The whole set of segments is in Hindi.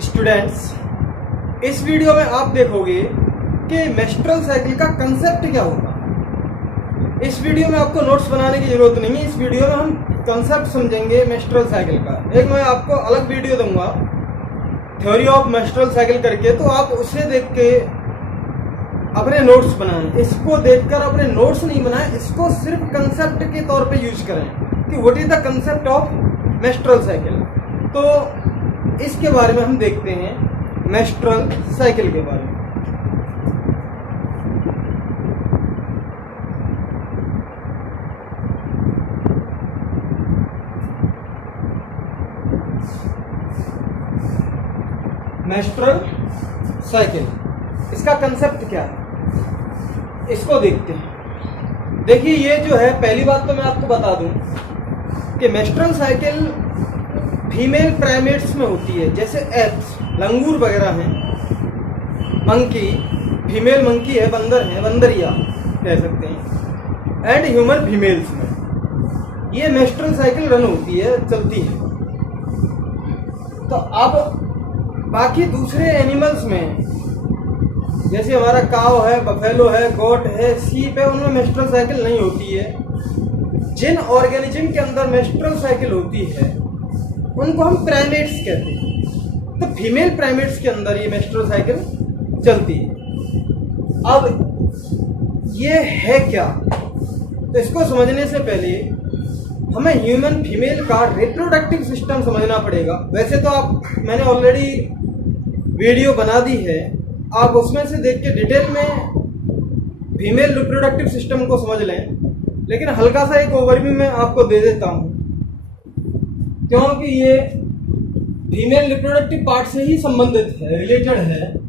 स्टूडेंट्स, इस वीडियो में आप देखोगे कि मेस्ट्रुअल साइकिल का कंसेप्ट क्या होगा। इस वीडियो में आपको नोट्स बनाने की जरूरत नहीं है। इस वीडियो में हम कंसेप्ट समझेंगे मेस्ट्रुअल साइकिल का। एक मैं आपको अलग वीडियो दूंगा थ्योरी ऑफ मेस्ट्रुअल साइकिल करके, तो आप उसे देख के अपने नोट्स बनाएं। इसको देखकर अपने नोट्स नहीं बनाएं, इसको सिर्फ कंसेप्ट के तौर पे यूज करें कि what is the concept of menstrual cycle. तो इसके बारे में हम देखते हैं, मेस्ट्रुअल साइकिल के बारे में। मेस्ट्रुअल साइकिल, इसका कंसेप्ट क्या है इसको देखते हैं। देखिए, ये जो है, पहली बात तो मैं आपको बता दूं कि मेस्ट्रुअल साइकिल फीमेल प्राइमेट्स में होती है, जैसे एप्स, लंगूर वगैरह हैं, मंकी, फीमेल मंकी है, बंदर है, बंदरिया कह सकते हैं, एंड ह्यूमन फीमेल्स में ये मेस्ट्रुअल साइकिल रन होती है, चलती है। तो अब बाकी दूसरे एनिमल्स में, जैसे हमारा काव है, बफेलो है, गोट है, सीप है, उनमें मेस्ट्रुअल साइकिल नहीं होती है। जिन ऑर्गेनिज्म के अंदर मेस्ट्रुअल साइकिल होती है उनको हम प्राइमेट्स कहते हैं। तो फीमेल प्राइमेट्स के अंदर ये मेस्ट्रुअल साइकिल चलती है। अब ये है क्या, तो इसको समझने से पहले हमें ह्यूमन फीमेल का रिप्रोडक्टिव सिस्टम समझना पड़ेगा। वैसे तो मैंने ऑलरेडी वीडियो बना दी है, आप उसमें से देख के डिटेल में फीमेल रिप्रोडक्टिव सिस्टम को समझ लें, लेकिन हल्का सा एक ओवरव्यू मैं आपको दे देता हूं, क्योंकि ये फीमेल रिप्रोडक्टिव पार्ट से ही संबंधित है, रिलेटेड है।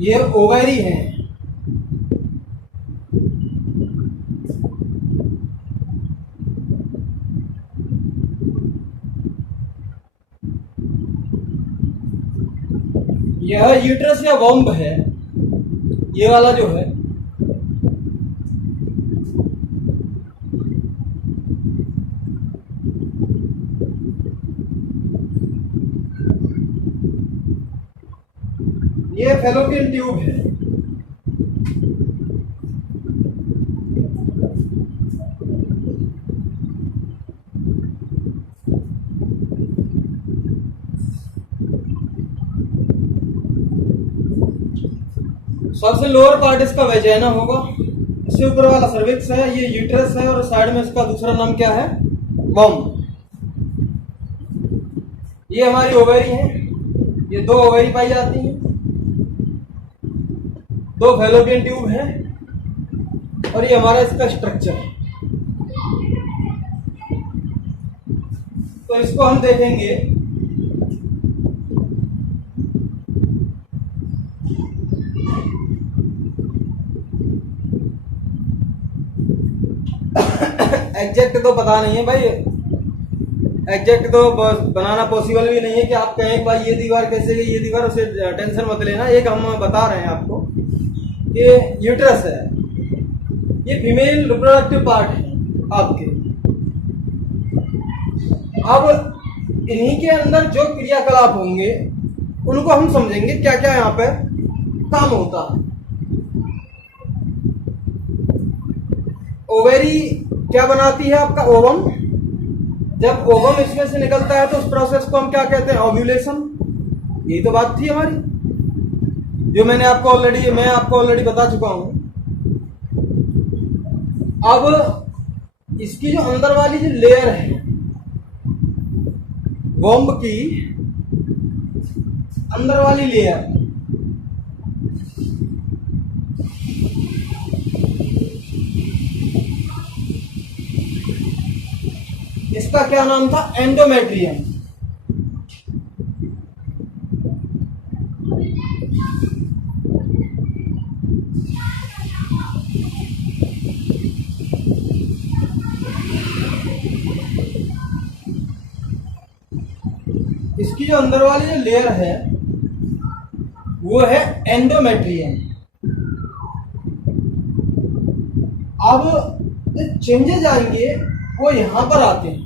ये ओवरी है, यह यूट्रस या वॉम्ब है, ये वाला जो है। ये फैलोपियन ट्यूब है। सबसे लोअर पार्ट इसका वेजाइना होगा, इससे ऊपर वाला सर्विक्स है, ये यूट्रस है, और साइड में इसका दूसरा नाम क्या है, वॉम्ब। ये हमारी ओवरी है, ये दो ओवरी पाई जाती हैं, दो फैलोपियन ट्यूब है, और ये हमारा इसका स्ट्रक्चर है। तो इसको हम देखेंगे। एग्जैक्ट तो पता नहीं है भाई, एग्जैक्ट तो बनाना पॉसिबल भी नहीं है कि आप कहें भाई ये दीवार कैसे गई, ये दीवार, उसे टेंशन मत लेना। एक हम बता रहे हैं आपको कि यूट्रस है, ये फीमेल रिप्रोडक्टिव पार्ट है आपके। अब इन्हीं के अंदर जो क्रियाकलाप होंगे उनको हम समझेंगे, क्या क्या यहाँ पे काम होता है। ओवेरी क्या बनाती है आपका, ओवम। जब ओवम इसमें से निकलता है तो उस प्रोसेस को हम क्या कहते हैं, ओव्यूलेशन। यही तो बात थी हमारी, जो मैं आपको ऑलरेडी बता चुका हूं। अब इसकी जो अंदर वाली जो लेयर है वॉम्ब की, अंदर वाली लेयर, इसका क्या नाम था, एंडोमेट्रियम। उसकी जो अंदर वाली जो लेयर है वो है एंडोमेट्रियम। अब जो चेंजेस आएंगे वो यहां पर आते हैं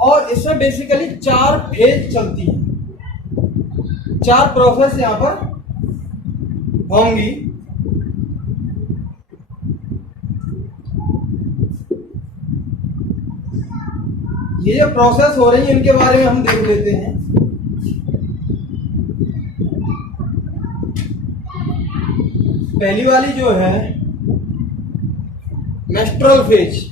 और इसमें बेसिकली 4 फेज चलती है, 4 प्रोसेस यहां पर होंगी। ये जो प्रोसेस हो रही है इनके बारे में हम देख लेते हैं। पहली वाली जो है menstrual phase,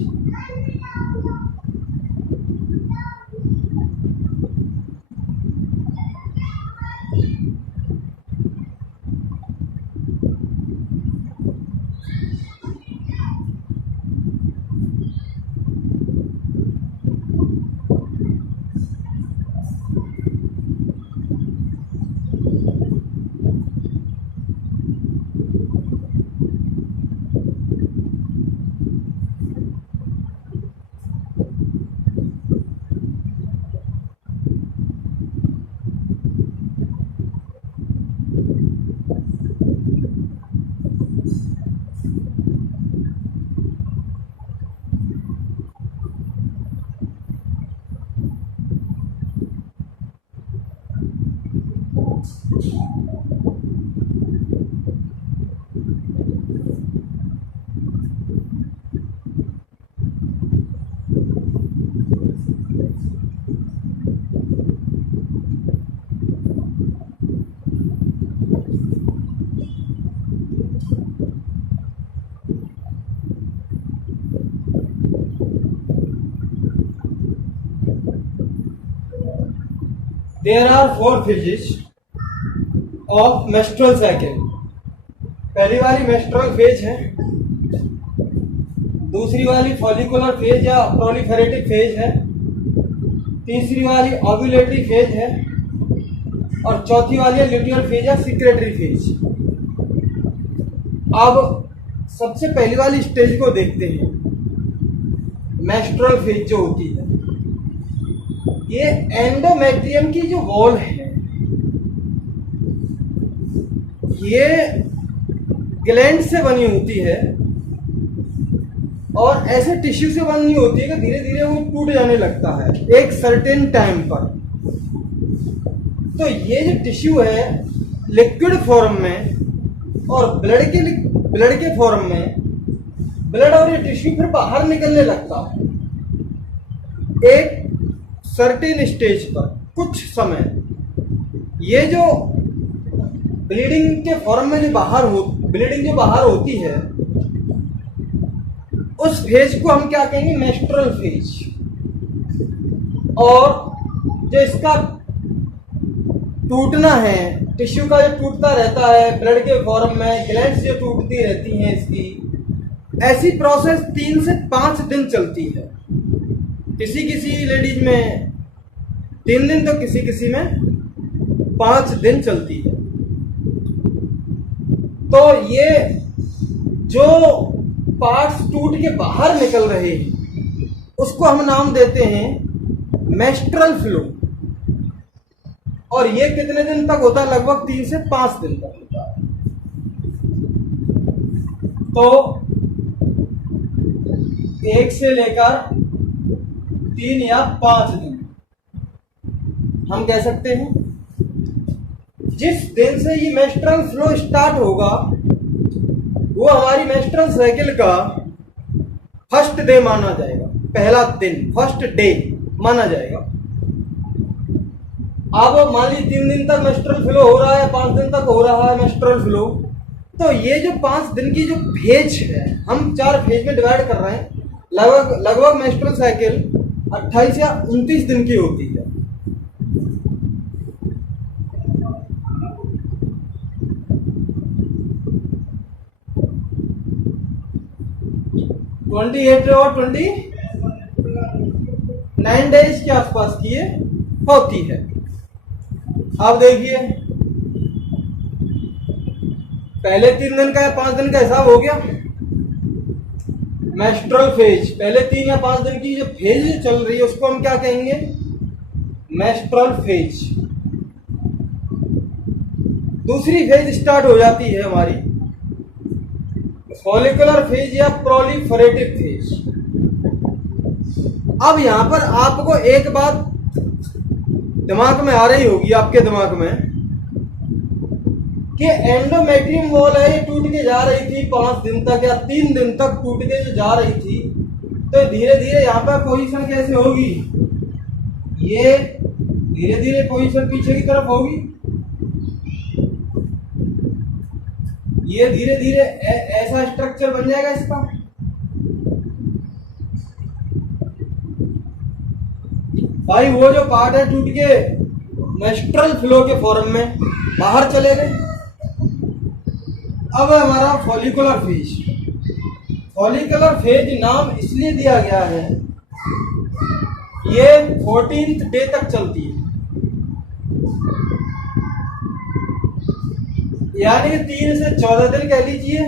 there are 4 phases of menstrual cycle. पहली वाली मेस्ट्रुअल फेज है, दूसरी वाली फॉलिकुलर फेज या प्रोलिफेरेटिव फेज है, तीसरी वाली ओव्यूलेटरी फेज है और चौथी वाली है ल्यूटियल फेज या सिक्रेटरी फेज। अब सबसे पहली वाली स्टेज को देखते हैं, मेस्ट्रुअल फेज जो होती है। ये एंडोमेट्रियम की जो वॉल है ये ग्लैंड से बनी होती है और ऐसे टिश्यू से बनी होती है कि धीरे धीरे वो टूट जाने लगता है एक सर्टेन टाइम पर। तो ये जो टिश्यू है लिक्विड फॉर्म में और ब्लड के फॉर्म में, ब्लड और ये टिश्यू फिर बाहर निकलने लगता है एक सर्टेन स्टेज पर कुछ समय। ये जो ब्लीडिंग के फॉर्म में ब्लीडिंग जो बाहर होती है उस फेज को हम क्या कहेंगे, मेस्ट्रुअल फेज। और जो इसका टूटना है, टिश्यू का जो टूटता रहता है ब्लड के फॉर्म में, ग्लैंड्स जो टूटती रहती हैं, इसकी ऐसी प्रोसेस 3 से 5 दिन चलती है। किसी किसी लेडीज में 3 दिन तो किसी किसी में 5 दिन चलती है। तो ये जो पार्ट्स टूट के बाहर निकल रहे हैं उसको हम नाम देते हैं मेस्ट्रुअल फ्लो। और ये कितने दिन तक होता है, लगभग 3 से 5 दिन तक होता है। तो 1 से लेकर 3 या 5 दिन हम कह सकते हैं। जिस दिन से ये मेस्ट्रुअल फ्लो स्टार्ट होगा वो हमारी मेस्ट्रुअल साइकिल का फर्स्ट डे माना जाएगा, पहला दिन, फर्स्ट डे माना जाएगा। अब मान लीजिए 3 दिन तक मेस्ट्रुअल फ्लो हो रहा है, 5 दिन तक हो रहा है मेस्ट्रुअल फ्लो, तो ये जो 5 दिन की जो फेज है, हम 4 फेज में डिवाइड कर रहे हैं। लगभग मेस्ट्रुअल साइकिल 28 या 29 दिन की होती है। ट्वेंटी 28 और 29 डेज के आसपास की ये होती है। आप देखिए पहले 3 दिन का या 5 दिन का हिसाब हो गया। मेस्ट्रुअल फेज, पहले 3 या 5 दिन की जो फेज चल रही है उसको हम क्या कहेंगे, मेस्ट्रल फेज। दूसरी फेज स्टार्ट हो जाती है हमारी फॉलिकुलर फेज या प्रोलिफरेटिव फेज। अब यहां पर आपको एक बात दिमाग में आ रही होगी, आपके दिमाग में, कि एंडोमेट्रियम वॉल है, ये टूट के जा रही थी 5 दिन तक या 3 दिन तक टूट के जो जा रही थी, तो धीरे धीरे यहाँ पर पोजीशन कैसे होगी, ये धीरे धीरे पोजीशन पीछे की तरफ होगी, ये धीरे धीरे ऐसा स्ट्रक्चर बन जाएगा इसका। भाई वो जो पार्ट है टूट के मेस्ट्रल फ्लो के फॉर्म में बाहर चले गए। अब हमारा फॉलिकुलर फेज। फॉलिकुलर फेज नाम इसलिए दिया गया है, ये 14th डे तक चलती है, यानी कि 3 से 14 दिन कह लीजिए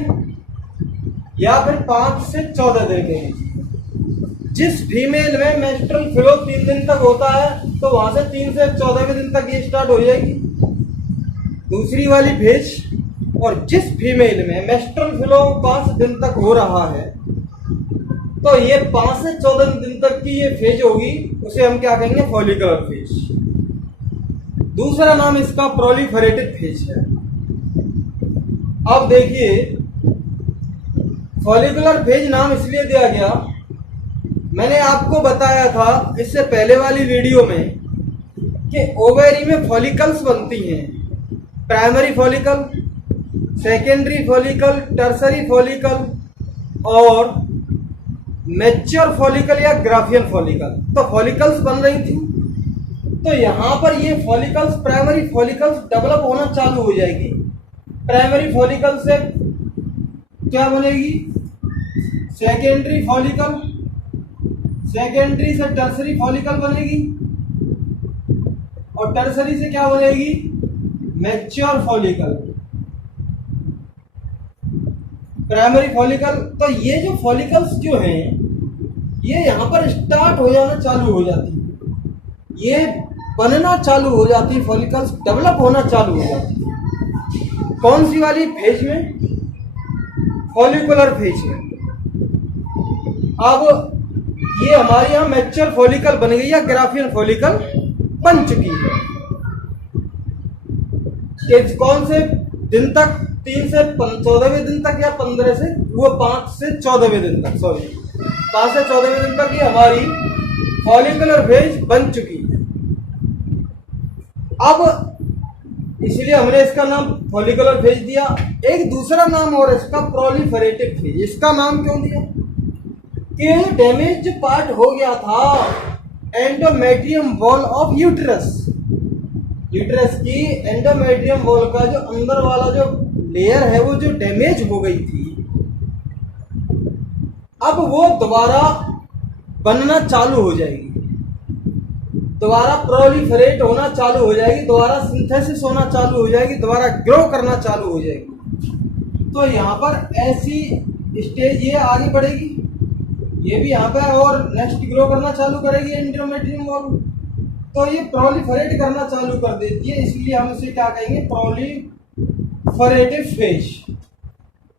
या फिर 5 से 14 दिन कह लीजिए। जिस फीमेल में मेंस्ट्रुअल फ्लो 3 दिन तक होता है तो वहां से 3 से 14वें दिन तक ये स्टार्ट हो जाएगी दूसरी वाली फेज। और जिस फीमेल में मेंस्ट्रुअल फ्लो 5 दिन तक हो रहा है तो ये 5 से 14 दिन तक की ये फेज होगी, उसे हम क्या कहेंगे, फॉलिकुलर फेज। दूसरा नाम इसका प्रोलिफरेटिव फेज है। अब देखिए, फॉलिकुलर फेज नाम इसलिए दिया गया, मैंने आपको बताया था इससे पहले वाली वीडियो में कि ओवेरी में फॉलिकल्स बनती हैं, primary follicle, secondary follicle, tertiary follicle और मैच्योर फॉलिकल या ग्राफियन फॉलिकल। तो फॉलिकल्स बन रही थी, तो यहां पर ये फॉलिकल्स, प्राइमरी फॉलिकल्स डेवलप होना चालू हो जाएगी। प्राइमरी फॉलिकल से क्या बनेगी, सेकेंडरी फॉलिकल, सेकेंडरी से टर्सरी फॉलिकल बनेगी और टर्सरी से क्या बनेगी, मैच्योर फॉलिकल, प्राइमरी फॉलिकल। तो ये जो फॉलिकल्स जो हैं ये यहां पर स्टार्ट हो जाना चालू हो जाती है, ये बनना चालू हो जाती है, फॉलिकल्स डेवलप होना चालू हो जाती है। कौन सी वाली फेज में, फॉलिकुलर फेज में। अब ये हमारे यहां मैच्योर फॉलिकल बन गई या ग्राफियन फॉलिकल बन चुकी है। कि कौन से दिन तक, 3 से 14वें दिन तक या 15 से वो 5 से 14वें दिन तक, सॉरी 5 से 14वें दिन तक ये हमारी फॉलिकुलर फेज बन चुकी है। अब इसलिए हमने इसका नाम फॉलिकुलर फेज दिया। एक दूसरा नाम और इसका प्रोलिफरेटिव फेज। इसका नाम क्यों दिया कि डैमेज पार्ट हो गया था endometrium wall of uterus, uterus की एंडोमेट्रियम वॉल का जो अंदर वाला जो लेयर है वो जो डैमेज हो गई थी, अब वो दोबारा बनना चालू हो जाएगी, दोबारा प्रोलिफरेट होना चालू हो जाएगी, दोबारा सिंथेसिस होना चालू हो जाएगी, दोबारा ग्रो करना चालू हो जाएगी। तो यहाँ पर ऐसी स्टेज ये आगे बढ़ेगी, ये भी यहाँ पे और नेक्स्ट ग्रो करना चालू करेगी एंडोमेट्रियम वॉल, तो ये प्रोलिफरेट करना चालू कर देती है, इसलिए हम इसे क्या कहेंगे, प्रोलिफरेटिव फेज।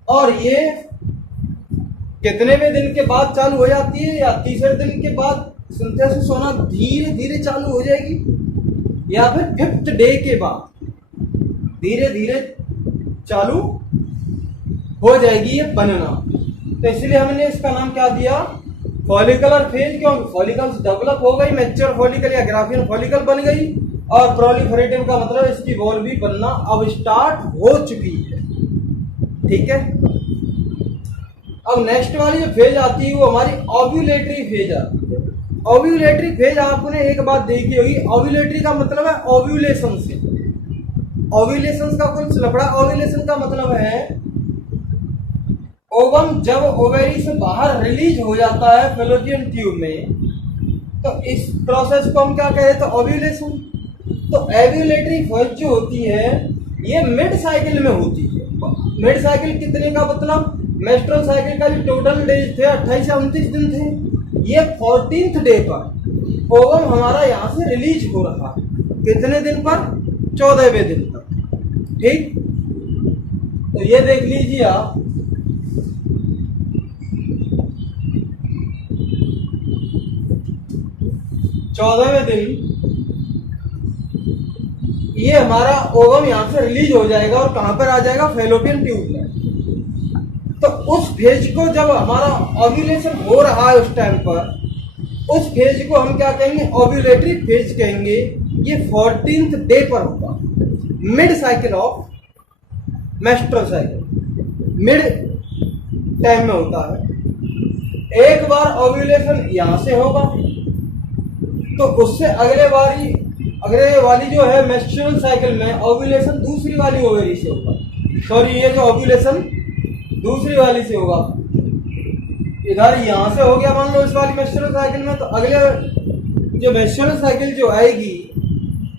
और ये कितनेवें दिन के बाद चालू हो जाती है, या तीसरे दिन के बाद सिंथेसिस होना धीरे धीरे चालू हो जाएगी, या फिर 5th डे के बाद धीरे धीरे चालू हो जाएगी ये बनना। तो इसलिए हमने इसका नाम क्या दिया, फॉलिकुलर फेज। क्यों, फॉलिकल्स डेवलप हो गई, मैच्योर फॉलिकल या ग्राफियन फॉलिकल बन गई, और प्रोलिफरेटिव का मतलब इसकी वॉल भी बनना अब स्टार्ट हो चुकी है। ठीक है, अब नेक्स्ट वाली जो फेज आती है वो हमारी ओव्यूलेटरी फेज आती है। ओव्यूलेटरी फेज आपने एक बात देखी होगी, ओव्यूलेटरी का मतलब है ओव्यूलेशन से, ओव्यूलेशन का कुछ लफड़ा। ओव्यूलेशन का मतलब है ओवम जब ओवेरी से बाहर रिलीज हो जाता है फैलोपियन ट्यूब में, तो इस प्रोसेस को हम क्या कह रहे हैं, तो ओव्यूलेशन। तो ओव्यूलेटरी फेज जो होती है ये मिड साइकिल में होती है। मिड साइकिल कितने का मतलब, मेंस्ट्रुअल साइकिल का जो टोटल डेज थे 28 या 29 दिन थे, ये 14th डे पर ओवम हमारा यहाँ से रिलीज हो रहा है कितने दिन पर? 14वें दिन पर। ठीक, तो ये देख लीजिए आप, चौदहवें दिन ये हमारा ओवम यहाँ से रिलीज हो जाएगा और कहां पर आ जाएगा? फैलोपियन ट्यूब में। तो उस फेज को, जब हमारा ओव्यूलेशन हो रहा है उस टाइम पर, उस फेज को हम क्या कहेंगे? ओव्यूलेटरी फेज कहेंगे। ये 14th डे पर होगा, mid cycle of menstrual cycle, mid time में होता है। एक बार ओव्यूलेशन यहां से होगा तो उससे अगले वाली जो है मेंस्ट्रुअल साइकिल में ओव्यूलेशन दूसरी वाली ओवेरी से होगा। सॉरी, ये जो ओव्यूलेशन दूसरी वाली से होगा, इधर यहां से हो गया मान लो इस वाली मेंस्ट्रुअल साइकिल में, तो अगले जो मेंस्ट्रुअल साइकिल जो आएगी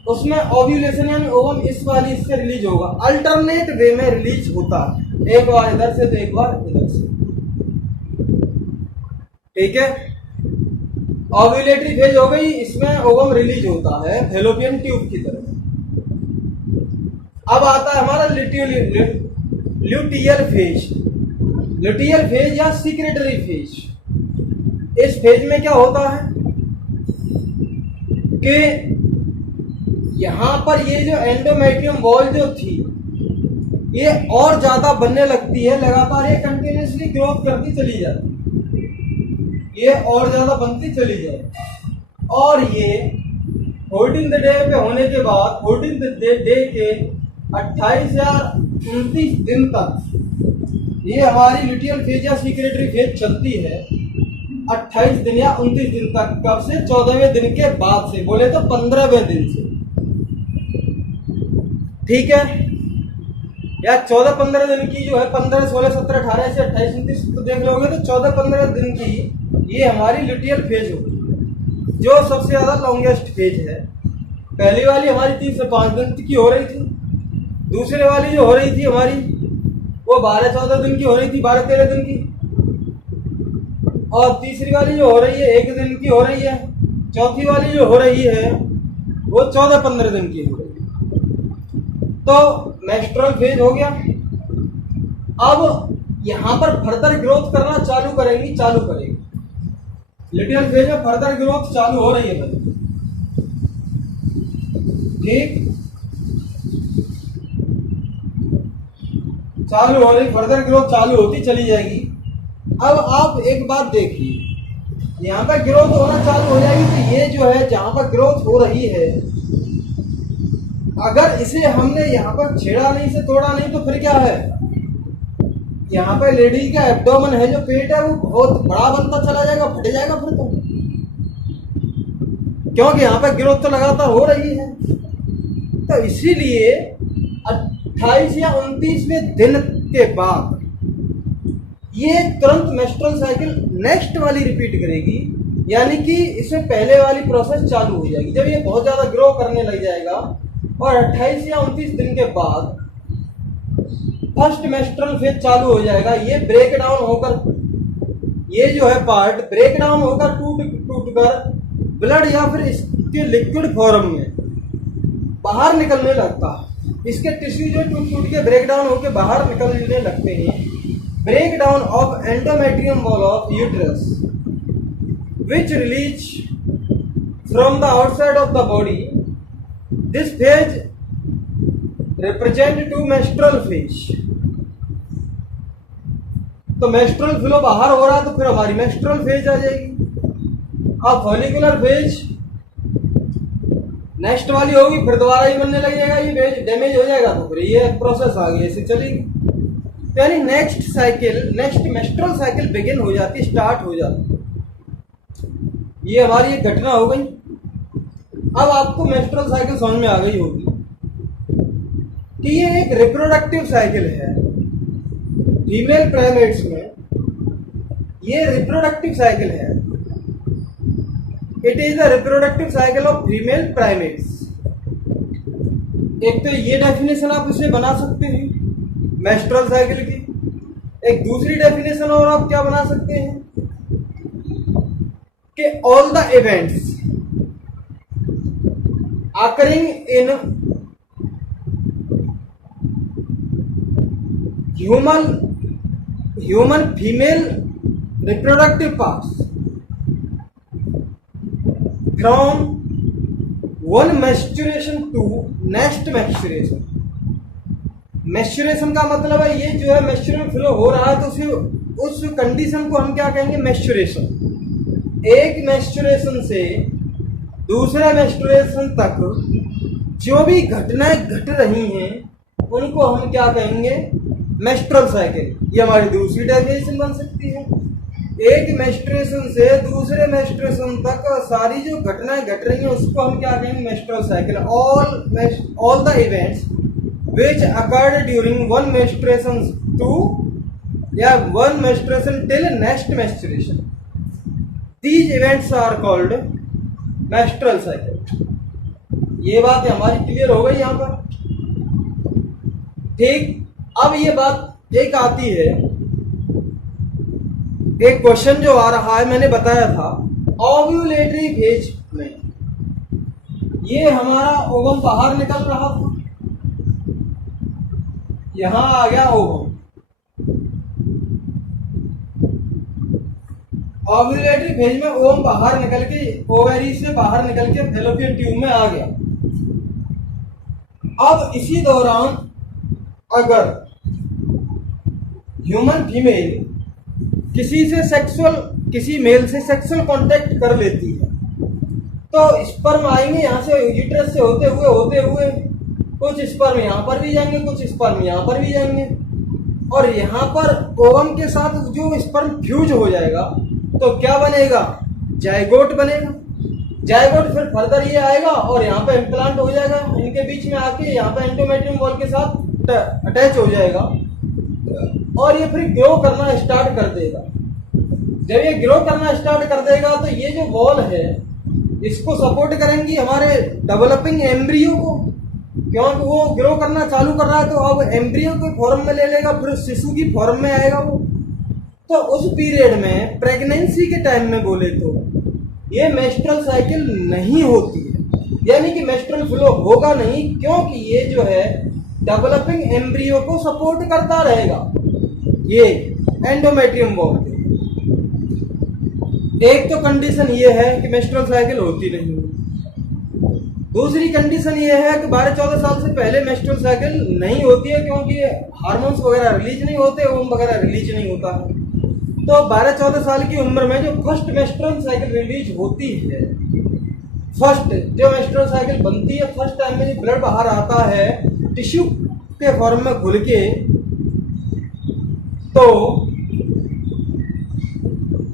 उसमें ओव्यूलेशन यानी ओवम इस वाली इससे रिलीज होगा। अल्टरनेट वे में रिलीज होता है, एक बार इधर से तो एक बार इधर से। ठीक है, ओव्यूलेटरी फेज हो गई, इसमें ओवम रिलीज होता है फैलोपियन ट्यूब की तरफ। अब आता है हमारा ल्यूटियल फेज। ल्यूटियल फेज या सीक्रेटरी फेज। इस फेज में क्या होता है कि यहां पर ये जो एंडोमेट्रियम वॉल जो थी ये और ज्यादा बनने लगती है, लगातार ये कंटिन्यूसली ग्रोथ करती चली जाती है, ये और ज्यादा बनती चली जाए। और ये 14th डे पे होने के बाद 14th डे के 28 या 29 दिन तक ये हमारी ल्यूटियल फेज या सीक्रेटरी फेज चलती है। 28 दिन या 29 दिन तक। कब से? 14वें दिन के बाद से, बोले तो 15वें दिन से। ठीक है, या 14-15 दिन की जो है, 15, 16, 17, 18 से 28, 29 तो देख लोगे तो 14-15 दिन की ये हमारी ल्यूटियल फेज होगी, जो सबसे ज्यादा लॉन्गेस्ट फेज है। पहली वाली हमारी 3 से 5 दिन की हो रही थी, दूसरी वाली जो हो रही थी हमारी वो 12-14 दिन की हो रही थी, 12-13 दिन की, और तीसरी वाली जो हो रही है 1 दिन की हो रही है, चौथी वाली जो हो रही है वो 14-15 दिन की हो रही है। तो मेंस्ट्रुअल फेज हो गया। अब यहां पर फर्दर ग्रोथ करना चालू करेगी। ल्यूटियल फेज में फर्दर ग्रोथ चालू हो रही है भाई। ठीक, चालू हो रही, फर्दर ग्रोथ चालू होती चली जाएगी। अब आप एक बात देखिए, यहाँ पर ग्रोथ होना चालू हो जाएगी तो ये जो है जहां पर ग्रोथ हो रही है, अगर इसे हमने यहाँ पर छेड़ा नहीं से तोड़ा नहीं तो फिर क्या है? यहाँ पे लेडीज का एब्डोमेन है, जो पेट है, वो बहुत बड़ा बनता चला जाएगा, फट जाएगा फिर तो, क्योंकि यहाँ पे ग्रोथ तो लगातार हो रही है। तो इसीलिए 28 या 29वें दिन के बाद ये तुरंत मेंस्ट्रुअल साइकिल नेक्स्ट वाली रिपीट करेगी, यानी कि इसमें पहले वाली प्रोसेस चालू हो जाएगी। जब ये बहुत ज्यादा ग्रो करने लग जाएगा और 28 या 29 दिन के बाद फर्स्ट मेंस्ट्रुअल फेज चालू हो जाएगा। ये ब्रेक डाउन होकर, ये जो है पार्ट ब्रेक डाउन होकर टूट कर ब्लड या फिर इसके लिक्विड फॉर्म में बाहर निकलने लगता है। इसके टिश्यू जो टूट के ब्रेक डाउन होकर बाहर निकलने लगते हैं। Break down of endometrium wall of uterus which release from the outside of the body. This phase represent to menstrual phase. तो मेंस्ट्रुअल फ्लो बाहर हो रहा है तो फिर हमारी मेंस्ट्रुअल फेज आ जाएगी। अब फॉलिकुलर फेज नेक्स्ट वाली होगी, फिर दोबारा ही बनने लग जाएगा, ये फेज डैमेज हो जाएगा तो फिर ये प्रोसेस आगे ऐसे चलेगी। यानी नेक्स्ट मेंस्ट्रुअल साइकिल बिगिन हो जाती, स्टार्ट हो जाती। ये हमारी एक घटना हो गई। अब आपको मेंस्ट्रुअल साइकिल समझ में आ गई होगी कि ये एक रिप्रोडक्टिव साइकिल है। फीमेल प्राइमेट्स में ये रिप्रोडक्टिव साइकिल है। It is the reproductive cycle of female primates. एक तो ये डेफिनेशन आप इसे बना सकते हैं मेंस्ट्रुअल साइकिल की। एक दूसरी डेफिनेशन और आप क्या बना सकते हैं कि all the events occurring in human female reproductive parts from one menstruation to next menstruation। मेस्चुरेशन का मतलब है ये जो है मेस्चुरल फ्लो हो रहा है तो उस कंडीशन को हम क्या कहेंगे, मेस्चुरेशन। एक मेस्चुरेशन से दूसरे मेस्चुरेशन तक जो भी घटनाएं घट रही हैं उनको हम क्या कहेंगे, मेस्ट्रुअल साइकिल। ये हमारी दूसरी डेफिनेशन बन सकती है। एक मेस्ट्रुएशन से दूसरे मेस्ट्रुएशन तक सारी जो घटनाएं घट रही हैं उसको हम क्या कहेंगे, menstrual cycle. All the events which occurred during one menstruation to one menstruation till next menstruation, these events are called menstrual cycle। ये बात हमारी क्लियर हो गई यहाँ पर, ठीक। अब ये बात एक आती है, एक क्वेश्चन जो आ रहा है, मैंने बताया था ओव्यूलेटरी फेज में ये हमारा ओवम बाहर निकल रहा था, यहां आ गया ओवम। ओव्यूलेटरी फेज में ओवम बाहर निकल के, ओवेरी से बाहर निकल के फैलोपियन ट्यूब में आ गया। अब इसी दौरान अगर ह्यूमन फीमेल किसी मेल से सेक्सुअल कांटेक्ट कर लेती है तो स्पर्म आएंगे यहाँ से, यूट्रस से होते हुए कुछ स्पर्म यहाँ पर भी जाएंगे, कुछ स्पर्म यहाँ पर भी जाएंगे, और यहाँ पर ओवम के साथ जो स्पर्म फ्यूज हो जाएगा तो क्या बनेगा, जायगोट बनेगा। जायगोट फिर फर्दर ये आएगा और यहाँ पे इम्प्लांट हो जाएगा, इनके बीच में आके यहाँ पे एंडोमेट्रियम वॉल के साथ अटैच हो जाएगा और ये फिर ग्रो करना स्टार्ट कर देगा। जब ये ग्रो करना स्टार्ट कर देगा तो ये जो वॉल है इसको सपोर्ट करेंगी हमारे डेवलपिंग एम्ब्रियो को, क्योंकि वो ग्रो करना चालू कर रहा है तो अब एम्ब्रियो के फॉर्म में ले लेगा, फिर शिशु की फॉर्म में आएगा वो। तो उस पीरियड में प्रेगनेंसी के टाइम में बोले तो ये मेस्ट्रुअल साइकिल नहीं होती है, यानी कि मेस्ट्रुअल फ्लो होगा नहीं, क्योंकि ये जो है डेवलपिंग एम्ब्रियो को सपोर्ट करता रहेगा ये एंडोमेट्रियम वॉल। एक तो कंडीशन ये है कि मेस्ट्रुअल साइकिल होती नहीं, दूसरी कंडीशन ये है कि 12-14 साल से पहले मेस्ट्रुअल साइकिल नहीं होती है, क्योंकि हार्मोन्स वगैरह रिलीज नहीं होते, ओवम वगैरह रिलीज नहीं होता है। तो 12-14 साल की उम्र में जो फर्स्ट मेस्ट्रुअल साइकिल रिलीज होती है, फर्स्ट जो मेस्ट्रुअल साइकिल बनती है, फर्स्ट टाइम में ब्लड बाहर आता है टिश्यू के फॉर्म में घुल के, तो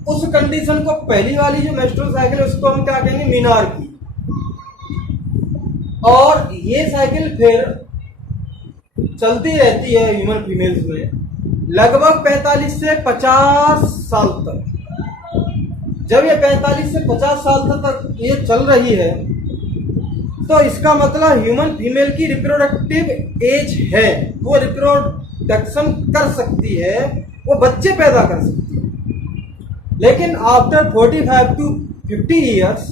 उस कंडीशन को पहली वाली जो मेस्ट्रुअल साइकिल है उसको हम क्या कहेंगे, मीनार्की। और ये साइकिल फिर चलती रहती है ह्यूमन फीमेल्स में लगभग 45 से 50 साल तक। जब ये 45 से 50 साल तक ये चल रही है तो इसका मतलब ह्यूमन फीमेल की रिप्रोडक्टिव एज है, वो रिप्रोडक्शन कर सकती है, वो बच्चे पैदा कर सकती है। लेकिन आफ्टर 45 to 50 ईयर्स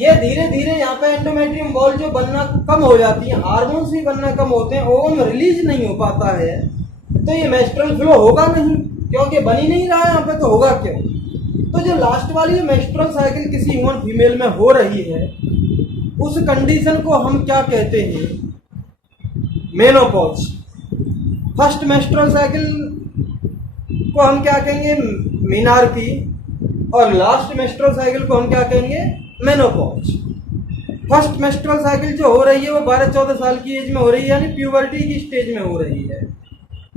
ये धीरे धीरे यहाँ पे एंडोमेट्रियम वॉल जो बनना कम हो जाती है, हार्मोन्स भी बनना कम होते हैं, ओवम रिलीज नहीं हो पाता है, तो ये मेस्ट्रुअल फ्लो होगा नहीं, क्योंकि बन ही नहीं रहा है यहाँ पे, तो होगा क्यों। तो जो लास्ट वाली मेस्ट्रुअल साइकिल किसी ह्यूमन फीमेल में हो रही है उस कंडीशन को हम क्या कहते हैं, मेनोपॉज। फर्स्ट मेस्ट्रुअल साइकिल को हम क्या कहेंगे, मीनार्की, और लास्ट मेस्ट्रुअल साइकिल को हम क्या कहेंगे, मेनोपॉज। फर्स्ट मेस्ट्रुअल साइकिल जो हो रही है वो 12-14 साल की एज में हो रही है, यानी प्यूबर्टी की स्टेज में हो रही है,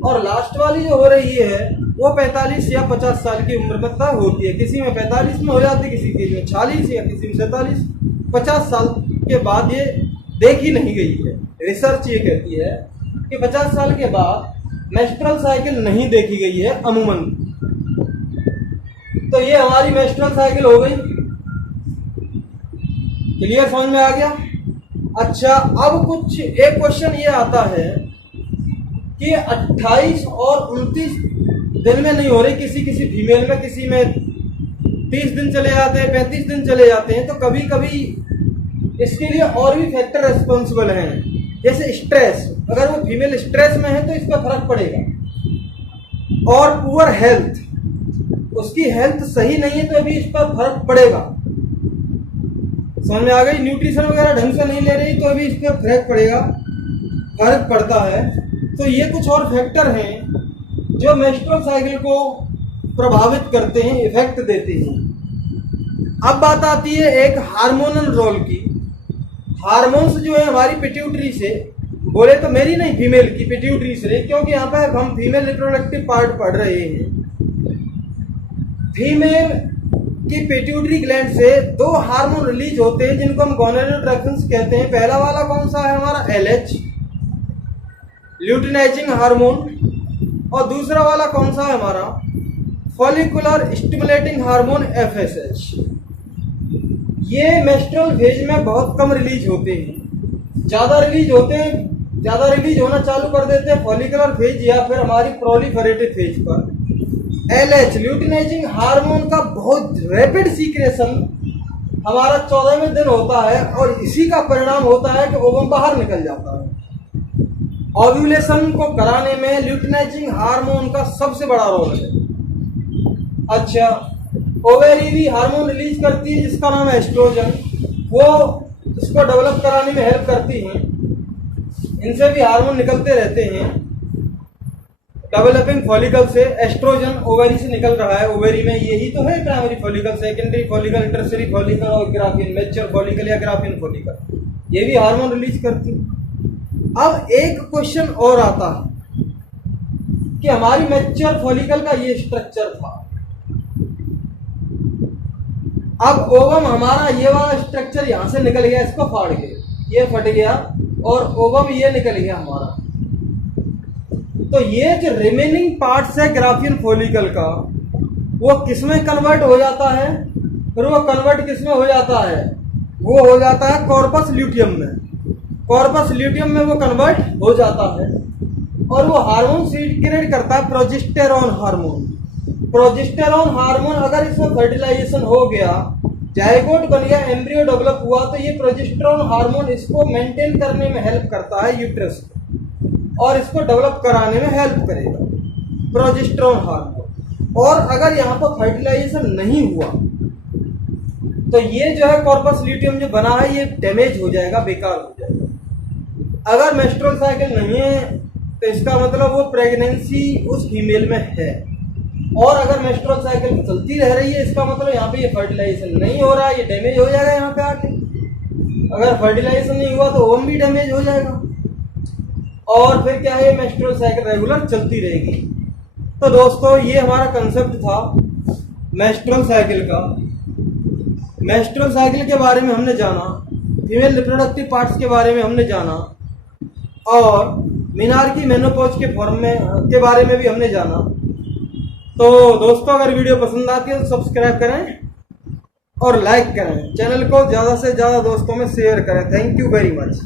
और लास्ट वाली जो हो रही है वो 45 या 50 साल की उम्र में तक होती है। किसी में 45 में हो जाती है, किसी की में 46 या किसी में 47। 50 साल के बाद ये देखी नहीं गई है, रिसर्च ये कहती है कि 50 साल के बाद मेस्ट्रुअल साइकिल नहीं देखी गई है अमूमन। तो ये हमारी मेस्ट्रुअल साइकिल हो गई, क्लियर, समझ में आ गया। अच्छा, अब कुछ एक क्वेश्चन ये आता है कि 28 और 29 दिन में नहीं हो रही, किसी फीमेल में, किसी में 30 दिन चले जाते हैं, 35 दिन चले जाते हैं, तो कभी कभी इसके लिए और भी फैक्टर रिस्पॉन्सिबल हैं, जैसे स्ट्रेस। अगर वो फीमेल स्ट्रेस में है तो इस पर फर्क पड़ेगा। और पुअर हेल्थ, उसकी हेल्थ सही नहीं है तो भी इस पर फर्क पड़ेगा। समझ में आ गई? न्यूट्रिशन वगैरह ढंग से नहीं ले रही तो भी इस पर फर्क पड़ेगा, फर्क पड़ता है। तो ये कुछ और फैक्टर हैं जो मेंस्ट्रुअल साइकिल को प्रभावित करते हैं, इफेक्ट देते हैं। अब बात आती है एक हार्मोनल रोल की। हार्मोन्स जो है हमारी पिट्यूटरी से, बोले तो मेरी नहीं, फीमेल की पिट्यूटरी से, क्योंकि यहाँ पे हम फीमेल रिप्रोडक्टिव पार्ट पढ़ रहे हैं। फीमेल की पिट्यूटरी ग्लैंड से दो हार्मोन रिलीज होते हैं जिनको हम गोनेडोट्रोपिन्स कहते हैं। पहला वाला कौन सा है हमारा? LH, luteinizing hormone. और दूसरा वाला कौन सा है हमारा? Follicular stimulating hormone, FSH। ये मेंस्ट्रुअल फेज में बहुत कम रिलीज होते हैं। ज़्यादा रिलीज होना चालू कर देते हैं फॉलिकुलर फेज या फिर हमारी प्रोलिफरेटिव फेज पर। LH, ल्यूटिनाइजिंग हार्मोन का बहुत रैपिड सीक्रेशन हमारा 14वें दिन होता है और इसी का परिणाम होता है कि ओवम बाहर निकल जाता है। ओव्यूलेशन को कराने में ल्यूटिनाइजिंग हार्मोन का सबसे बड़ा रोल है। अच्छा, ओवेरी भी हार्मोन रिलीज करती है जिसका नाम है एस्ट्रोजन, वो इसको डेवलप कराने में हेल्प करती हैं। इनसे भी हार्मोन निकलते रहते हैं। डेवलपिंग फॉलिकल से एस्ट्रोजन ओवेरी से निकल रहा है। ओवेरी में यही तो है primary follicle, secondary follicle, tertiary follicle और ग्राफिन, मैच्योर फॉलिकल या ग्राफिन फॉलिकल, ये भी हार्मोन रिलीज करती है। अब एक क्वेश्चन और आता है कि हमारी मैच्योर फॉलिकल का ये स्ट्रक्चर था। अब ओवम हमारा ये वाला स्ट्रक्चर यहां से निकल गया, इसको फाड़ के ये फट गया और ओवम ये निकल गया हमारा। तो ये जो रिमेनिंग पार्ट्स है ग्राफियन फॉलिकल का, वो किसमें कन्वर्ट हो जाता है? फिर वो कन्वर्ट किसमें हो जाता है? वो हो जाता है कॉर्पस ल्यूटियम में। कॉर्पस ल्यूटियम में वो कन्वर्ट हो जाता है और वो हार्मोन सीक्रेट करता है, प्रोजेस्टेरॉन हार्मोन। प्रोजेस्टेरॉन हार्मोन अगर इसमें फर्टिलाइजेशन हो गया, जाइगोट बन गया, एम्ब्रियो डेवलप हुआ, तो ये प्रोजेस्टेरॉन हार्मोन इसको मेंटेन करने में हेल्प करता है यूट्रस को, और इसको डेवलप कराने में हेल्प करेगा प्रोजेस्टेरॉन हार्मोन। और अगर यहाँ पर फर्टिलाइजेशन नहीं हुआ तो ये जो है कॉर्पस ल्यूटियम जो बना है ये डैमेज हो जाएगा, बेकार हो जाएगा। अगर मेंस्ट्रुअल साइकिल नहीं है तो इसका मतलब वो प्रेगनेंसी उस फीमेल में है। और अगर मेंस्ट्रुअल साइकिल चलती रह रही है इसका मतलब यहाँ पे ये फर्टिलाइजेशन नहीं हो रहा है, ये डैमेज हो जाएगा यहाँ पे आके। अगर फर्टिलाइजेशन नहीं हुआ तो ओवम भी डैमेज हो जाएगा और फिर क्या है, मेंस्ट्रुअल साइकिल रेगुलर चलती रहेगी। तो दोस्तों ये हमारा कंसेप्ट था मेंस्ट्रुअल साइकिल का। मेंस्ट्रुअल साइकिल के बारे में हमने जाना, फीमेल रिप्रोडक्टिव पार्ट्स के बारे में हमने जाना और मेनार्की मेनोपॉज के फॉर्म में के बारे में भी हमने जाना। तो दोस्तों अगर वीडियो पसंद आती है तो सब्सक्राइब करें और लाइक करें, चैनल को ज़्यादा से ज़्यादा दोस्तों में शेयर करें। Thank you very much.